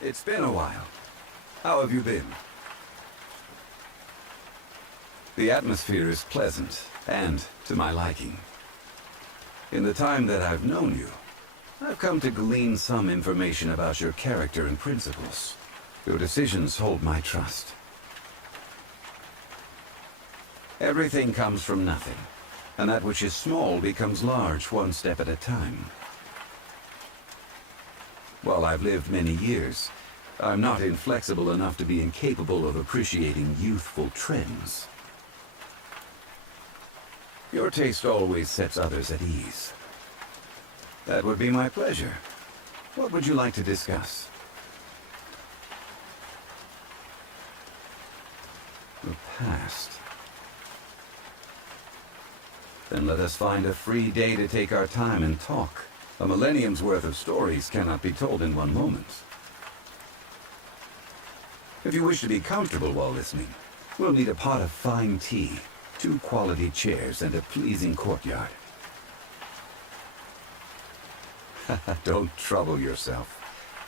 It's been a while. How have you been? The atmosphere is pleasant, and to my liking. In the time that I've known you, I've come to glean some information about your character and principles. Your decisions hold my trust. Everything comes from nothing, and that which is small becomes large one step at a time. While I've lived many years, I'm not inflexible enough to be incapable of appreciating youthful trends. Your taste always sets others at ease. That would be my pleasure. What would you like to discuss? The past. Then let us find a free day to take our time and talk. A millennium's worth of stories cannot be told in one moment. If you wish to be comfortable while listening, we'll need a pot of fine tea, 2 quality chairs, and a pleasing courtyard. Don't trouble yourself.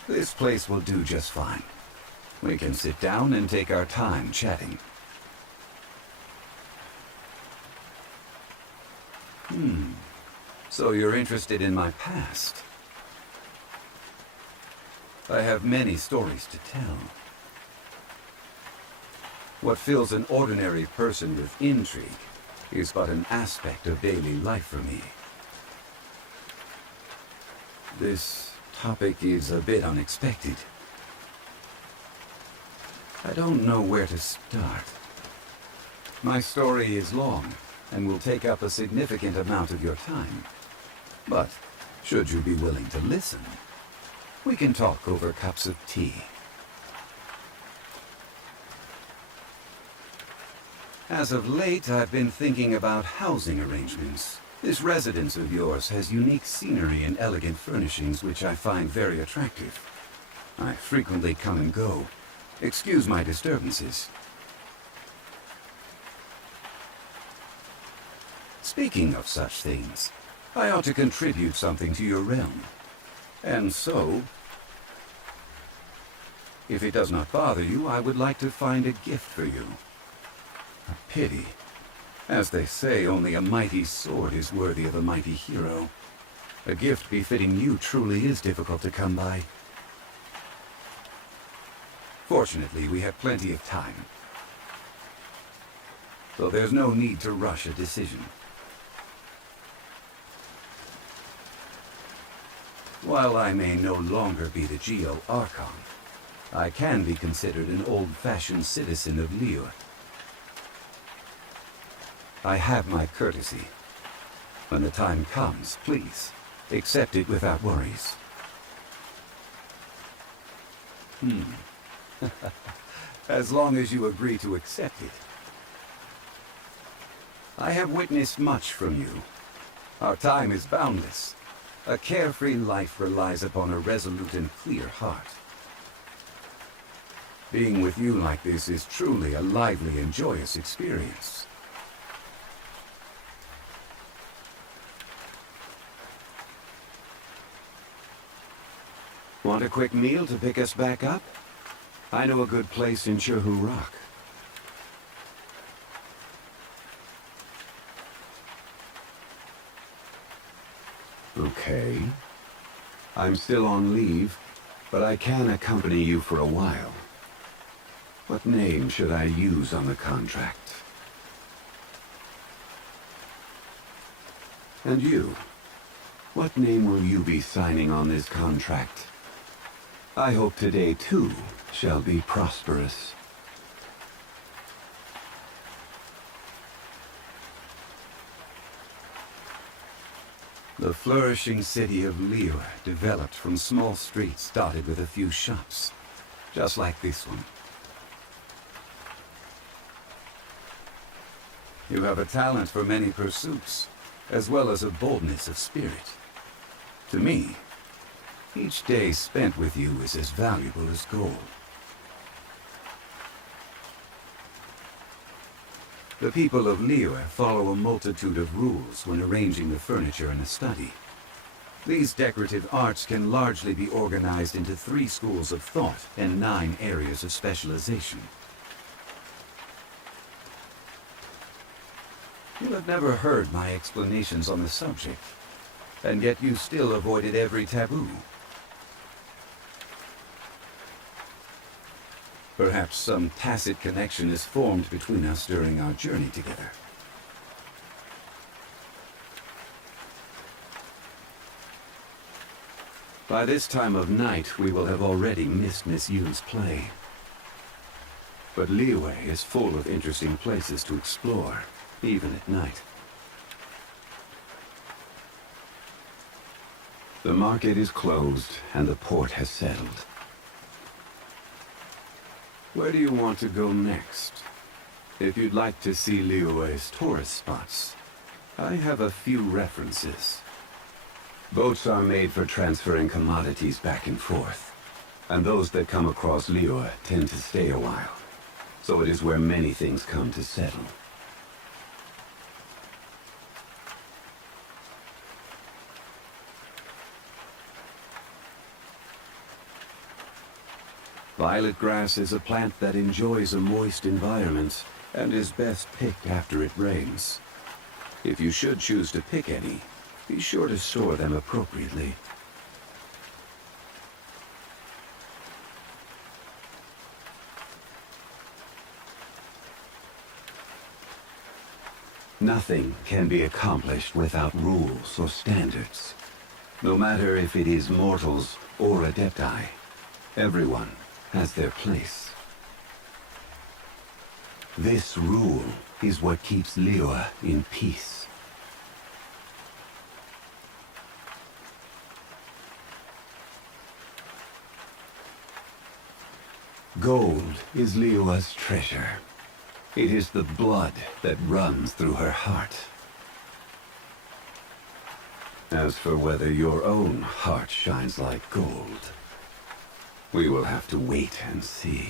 This place will do just fine. We can sit down and take our time chatting. So you're interested in my past? I have many stories to tell. What fills an ordinary person with intrigue is but an aspect of daily life for me. This topic is a bit unexpected. I don't know where to start. My story is long and will take up a significant amount of your time. But should you be willing to listen, we can talk over cups of tea. As of late, I've been thinking about housing arrangements. This residence of yours has unique scenery and elegant furnishings which I find very attractive. I frequently come and go. Excuse my disturbances. Speaking of such things, I ought to contribute something to your realm. And so, if it does not bother you, I would like to find a gift for you. A pity. As they say, only a mighty sword is worthy of a mighty hero. A gift befitting you truly is difficult to come by. Fortunately, we have plenty of time. So there's no need to rush a decision. While I may no longer be the Geo-Archon, I can be considered an old-fashioned citizen of Liyue. I have my courtesy. When the time comes, please, accept it without worries. As long as you agree to accept it. I have witnessed much from you. Our time is boundless. A carefree life relies upon a resolute and clear heart. Being with you like this is truly a lively and joyous experience. Want a quick meal to pick us back up? I know a good place in Cherhu Rock. Okay. I'm still on leave, but I can accompany you for a while. What name should I use on the contract? And you? What name will you be signing on this contract? I hope today, too, shall be prosperous. The flourishing city of Liyue developed from small streets dotted with a few shops, just like this one. You have a talent for many pursuits, as well as a boldness of spirit. To me, each day spent with you is as valuable as gold. The people of Liyue follow a multitude of rules when arranging the furniture in a study. These decorative arts can largely be organized into 3 schools of thought and 9 areas of specialization. You have never heard my explanations on the subject, and yet you still avoided every taboo. Perhaps some tacit connection is formed between us during our journey together. By this time of night, we will have already missed Miss Yu's play. But Liyue is full of interesting places to explore, even at night. The market is closed, and the port has settled. Where do you want to go next? If you'd like to see Liyue's tourist spots, I have a few references. Boats are made for transferring commodities back and forth, and those that come across Liyue tend to stay a while, so it is where many things come to settle. Violet grass is a plant that enjoys a moist environment and is best picked after it rains. If you should choose to pick any, be sure to store them appropriately. Nothing can be accomplished without rules or standards. No matter if it is mortals or adepti, everyone has their place. This rule is what keeps Liyue in peace. Gold is Liyue's treasure. It is the blood that runs through her heart. As for whether your own heart shines like gold, we will have to wait and see.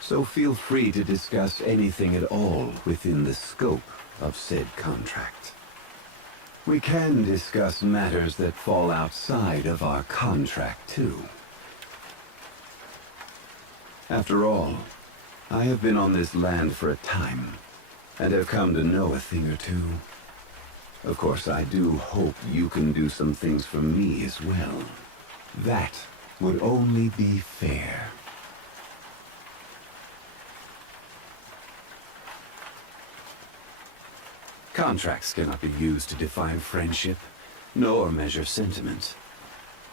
So feel free to discuss anything at all within the scope of said contract. We can discuss matters that fall outside of our contract, too. After all, I have been on this land for a time, and have come to know a thing or two. Of course, I do hope you can do some things for me as well. That would only be fair. Contracts cannot be used to define friendship, nor measure sentiment.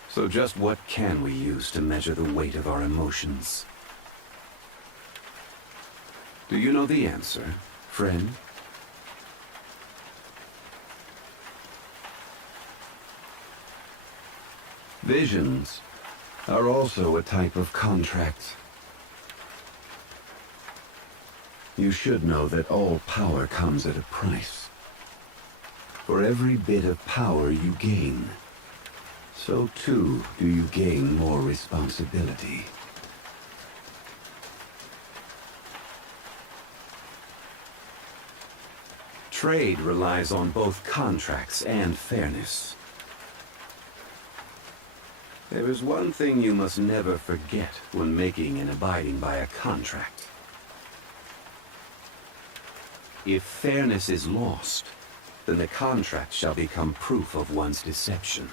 So just what can we use to measure the weight of our emotions? Do you know the answer, friend? Visions are also a type of contract. You should know that all power comes at a price. For every bit of power you gain, so too do you gain more responsibility. Trade relies on both contracts and fairness. There is one thing you must never forget when making and abiding by a contract. If fairness is lost, then the contract shall become proof of one's deception.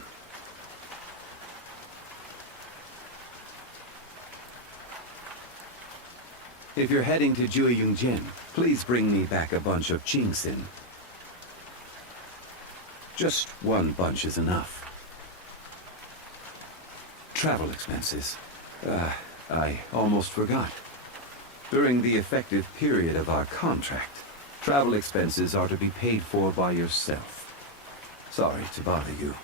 If you're heading to Jueyungjin, please bring me back a bunch of Qingxin. Just one bunch is enough. Travel expenses. I almost forgot. During the effective period of our contract, travel expenses are to be paid for by yourself. Sorry to bother you.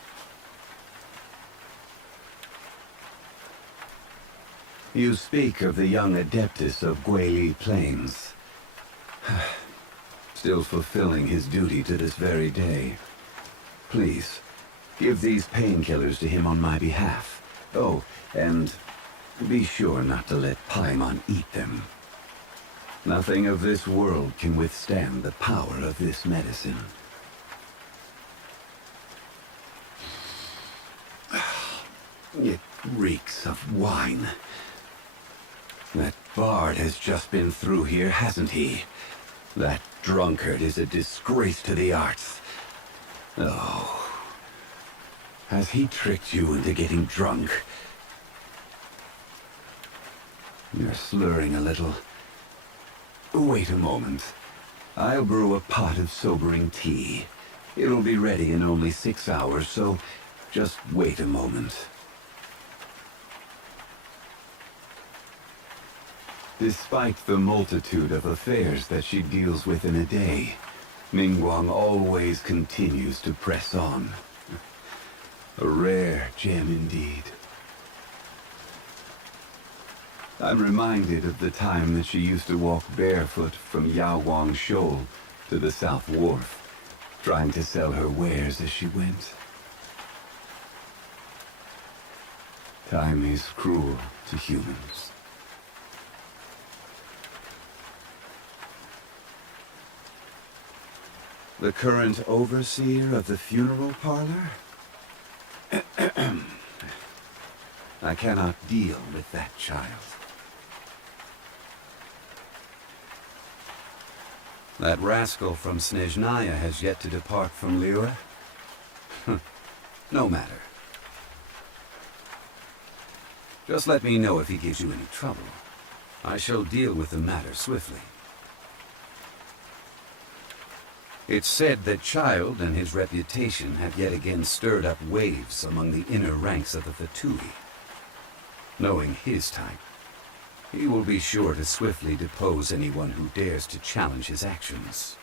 You speak of the young adeptus of Guili Plains. Still fulfilling his duty to this very day. Please, give these painkillers to him on my behalf. Oh, and be sure not to let Paimon eat them. Nothing of this world can withstand the power of this medicine. It reeks of wine. That bard has just been through here, hasn't he? That drunkard is a disgrace to the arts. Oh. Has he tricked you into getting drunk? You're slurring a little. Wait a moment. I'll brew a pot of sobering tea. It'll be ready in only 6 hours, so just wait a moment. Despite the multitude of affairs that she deals with in a day, Mingguang always continues to press on. A rare gem indeed. I'm reminded of the time that she used to walk barefoot from Yaowang Shoal to the South Wharf, trying to sell her wares as she went. Time is cruel to humans. The current overseer of the funeral parlor? I cannot deal with that child. That rascal from Snezhnaya has yet to depart from Liyue? No matter. Just let me know if he gives you any trouble. I shall deal with the matter swiftly. It's said that Child and his reputation have yet again stirred up waves among the inner ranks of the Fatui. Knowing his type, he will be sure to swiftly depose anyone who dares to challenge his actions.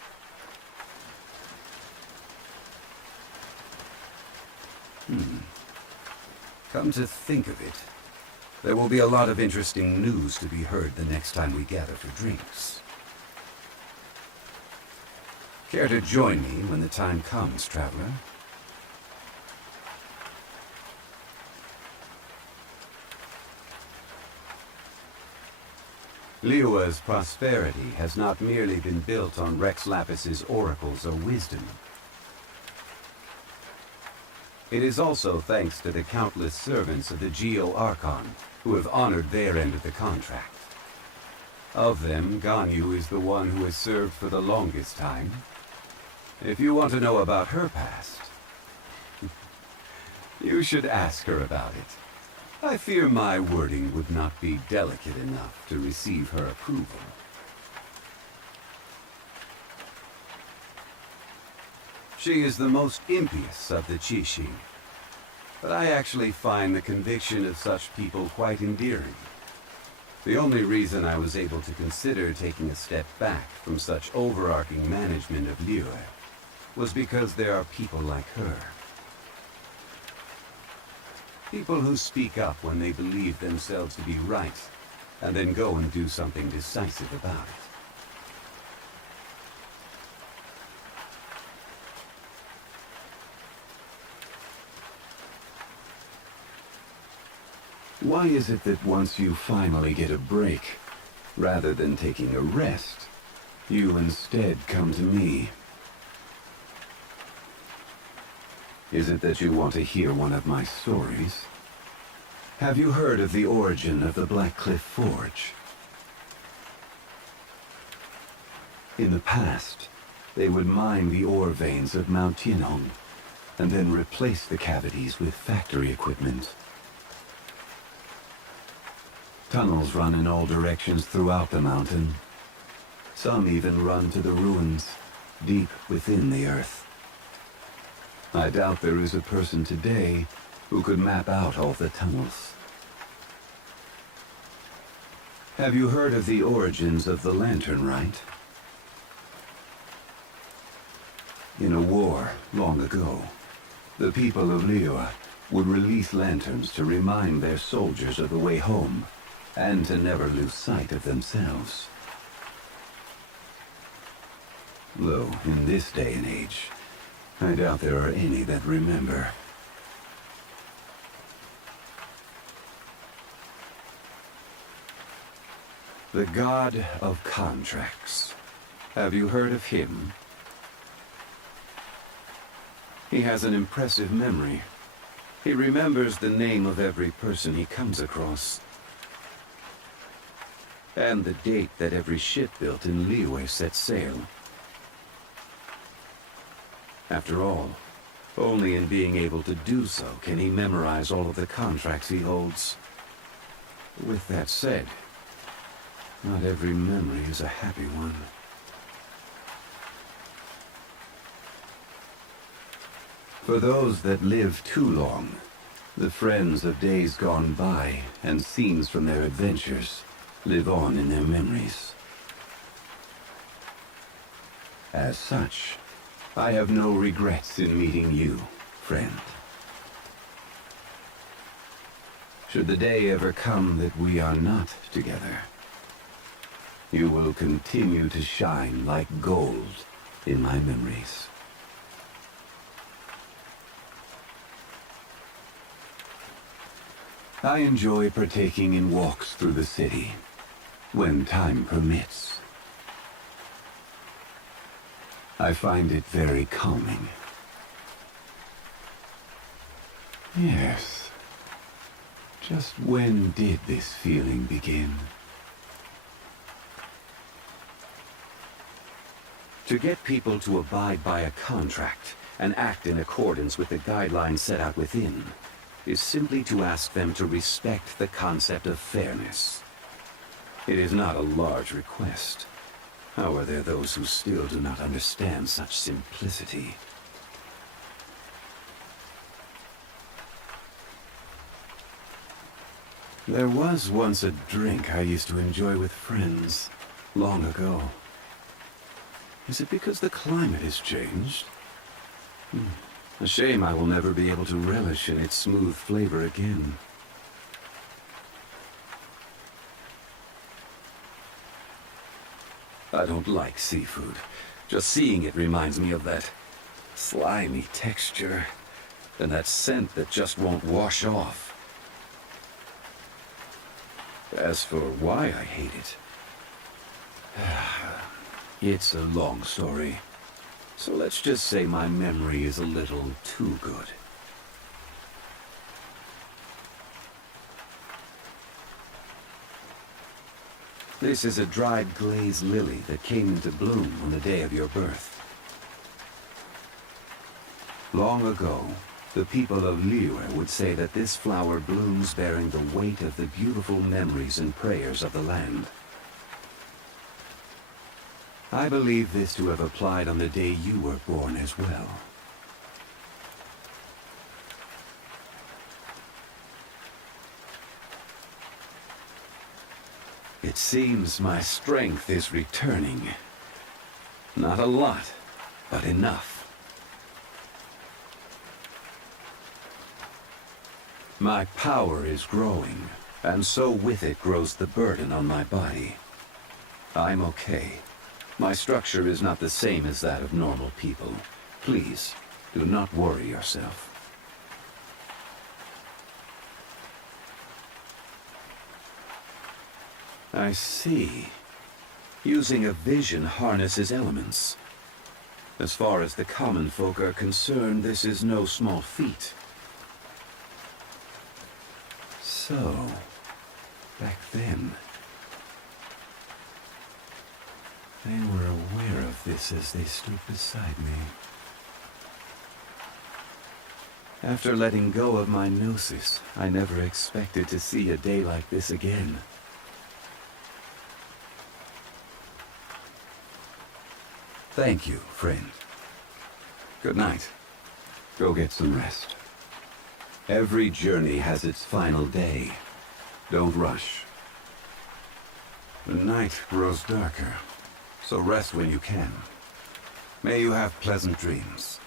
Come to think of it, there will be a lot of interesting news to be heard the next time we gather for drinks. Care to join me when the time comes, traveler? Liyue's prosperity has not merely been built on Rex Lapis's oracles or wisdom. It is also thanks to the countless servants of the Geo-Archon who have honored their end of the contract. Of them, Ganyu is the one who has served for the longest time. If you want to know about her past, you should ask her about it. I fear my wording would not be delicate enough to receive her approval. She is the most impious of the Qixing, but I actually find the conviction of such people quite endearing. The only reason I was able to consider taking a step back from such overarching management of Liyue was because there are people like her. People who speak up when they believe themselves to be right, and then go and do something decisive about it. Why is it that once you finally get a break, rather than taking a rest, you instead come to me? Is it that you want to hear one of my stories? Have you heard of the origin of the Black Cliff Forge? In the past, they would mine the ore veins of Mount Tianhong, and then replace the cavities with factory equipment. Tunnels run in all directions throughout the mountain. Some even run to the ruins, deep within the earth. I doubt there is a person today who could map out all the tunnels. Have you heard of the origins of the Lantern Rite? In a war long ago, the people of Liyue would release lanterns to remind their soldiers of the way home, and to never lose sight of themselves. Though, in this day and age, I doubt there are any that remember. The god of contracts. Have you heard of him? He has an impressive memory. He remembers the name of every person he comes across. And the date that every ship built in Liyue set sail. After all, only in being able to do so can he memorize all of the contracts he holds. With that said, not every memory is a happy one. For those that live too long, the friends of days gone by and scenes from their adventures live on in their memories. As such, I have no regrets in meeting you, friend. Should the day ever come that we are not together, you will continue to shine like gold in my memories. I enjoy partaking in walks through the city, when time permits. I find it very calming. Yes. Just when did this feeling begin? To get people to abide by a contract and act in accordance with the guidelines set out within is simply to ask them to respect the concept of fairness. It is not a large request. How are there those who still do not understand such simplicity? There was once a drink I used to enjoy with friends, long ago. Is it because the climate has changed? A shame I will never be able to relish in its smooth flavor again. I don't like seafood. Just seeing it reminds me of that slimy texture, and that scent that just won't wash off. As for why I hate it, it's a long story. So let's just say my memory is a little too good. This is a dried glazed lily that came into bloom on the day of your birth. Long ago, the people of Liyue would say that this flower blooms bearing the weight of the beautiful memories and prayers of the land. I believe this to have applied on the day you were born as well. It seems my strength is returning. Not a lot, but enough. My power is growing, and so with it grows the burden on my body. I'm okay. My structure is not the same as that of normal people. Please, do not worry yourself. I see. Using a vision harnesses elements. As far as the common folk are concerned, this is no small feat. So, back then, they were aware of this as they stood beside me. After letting go of my gnosis, I never expected to see a day like this again. Thank you, friend. Good night. Go get some rest. Every journey has its final day. Don't rush. The night grows darker, so rest when you can. May you have pleasant dreams.